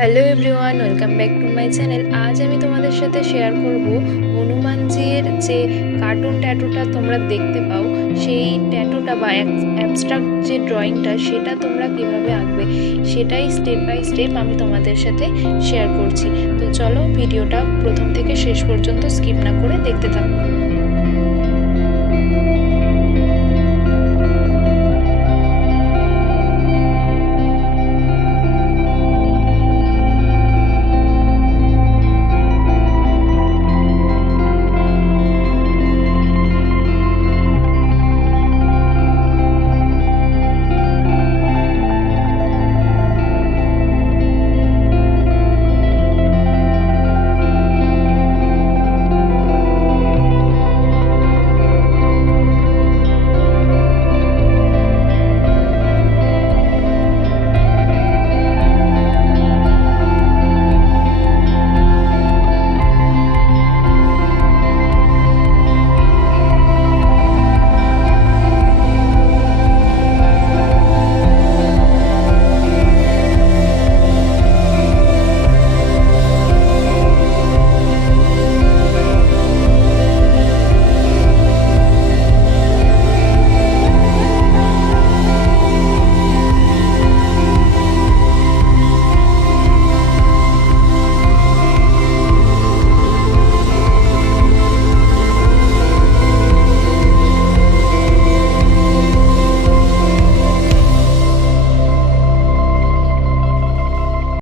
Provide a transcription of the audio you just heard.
Hello everyone, welcome back to my channel. আজ আমি তোমাদের সাথে শেয়ার করব হনুমানজির যে কার্টুন ট্যাটুটা তোমরা দেখতে পাও, সেই ট্যাটুটা বা অ্যাবস্ট্রাক্ট যে ড্রয়িংটা সেটা তোমরা কিভাবে আঁকবে সেটাই স্টেপ বাই স্টেপ আমি তোমাদের সাথে শেয়ার করছি। তো চলো ভিডিওটা প্রথম থেকে শেষ পর্যন্ত স্কিপ না করে দেখতে থাকো।